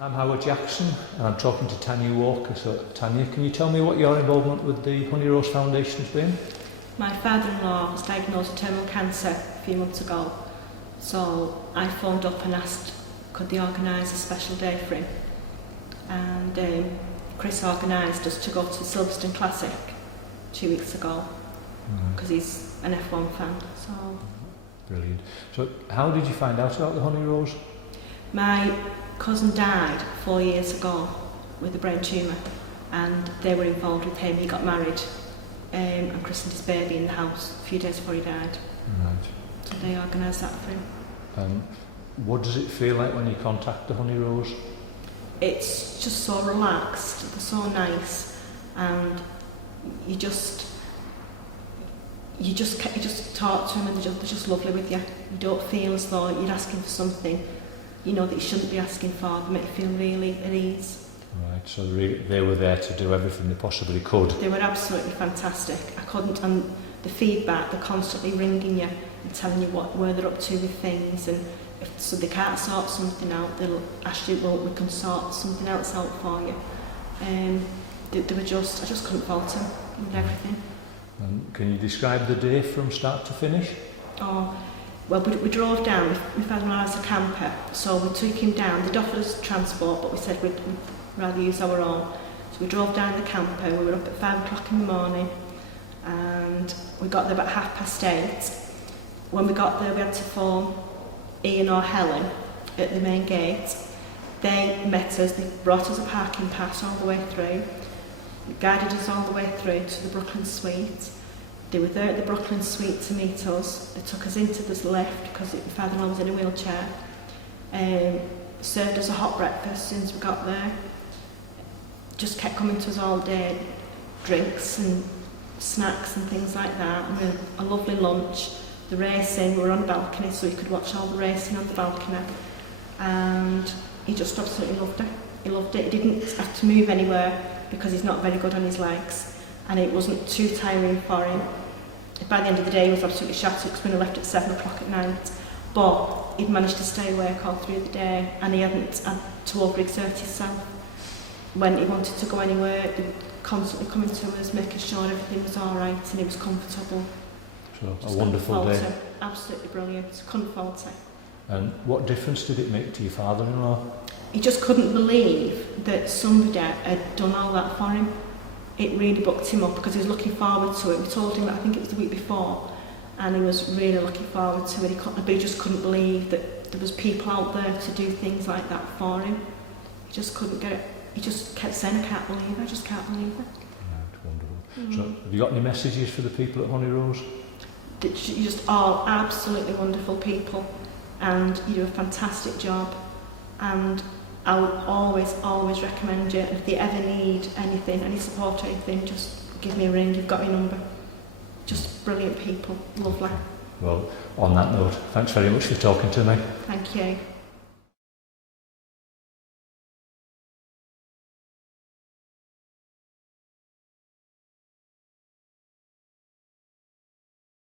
I'm Howard Jackson and I'm talking to Tanya Walker. So Tanya, can you tell me what your involvement with the HoneyRose Foundation has been? My father-in-law was diagnosed with terminal cancer a few months ago, so I phoned up and asked could they organise a special day for him, and Chris organised us to go to Silverstone Classic 2 weeks ago because he's an F1 fan. So Brilliant. So how did you find out about the HoneyRose? My cousin died 4 years ago with a brain tumour, and they were involved with him. He got married and christened his baby in the house a few days before he died. Right. So they organised that for him. What does it feel like when you contact the HoneyRose? It's just so relaxed, they're so nice, and you just talk to them and they're just lovely with you. You don't feel as though you're asking for something, you know, that you shouldn't be asking for. They make you feel really at ease. Right, so they were there to do everything they possibly could. They were absolutely fantastic. And the feedback, they're constantly ringing you and telling you where they're up to with things, and if they can't sort something out, they'll ask you, well, we can sort something else out for you. They were I just couldn't fault them with everything. Can you describe the day from start to finish? Oh, well, we drove down. We've had him as a camper, so we took him down. They'd offered us transport, but we said we'd rather use our own. So we drove down the camper. We were up at 5 o'clock in the morning, and we got there about 8:30. When we got there, we had to phone Ian or Helen at the main gate. They met us. They brought us a parking pass all the way through. They guided us all the way through to the Brooklyn Suite. They were there at the Brooklyn Suite to meet us. They took us into this lift because my father-in-law was in a wheelchair. Served us a hot breakfast as soon as we got there. Just kept coming to us all day, drinks and snacks and things like that. And we had a lovely lunch. The racing, we were on a balcony, so you could watch all the racing on the balcony. And he just absolutely loved it. He loved it. He didn't have to move anywhere because he's not very good on his legs, and it wasn't too tiring for him. By the end of the day, he was absolutely shattered because we left at 7 o'clock at night. But he'd managed to stay awake all through the day, and he hadn't had to overexert himself. When he wanted to go anywhere, he would constantly coming to us, making sure everything was all right and he was comfortable. So Just a wonderful day. Absolutely brilliant. Couldn't fault it. And what difference did it make to your father-in-law? He just couldn't believe that somebody had done all that for him. It really bucked him up because he was looking forward to it. We told him, I think it was the week before, and he was really looking forward to it. But he just couldn't believe that there was people out there to do things like that for him. He just couldn't get it. He just kept saying, I can't believe it, I just can't believe it. Right, wonderful. So have you got any messages for the people at HoneyRose? You're just all absolutely wonderful people, and you do a fantastic job, and I would always recommend you. And if you ever need anything, any support or anything, just give me a ring. You've got my number. Just brilliant people, lovely. Well, on that note, thanks very much for talking to me. Thank you.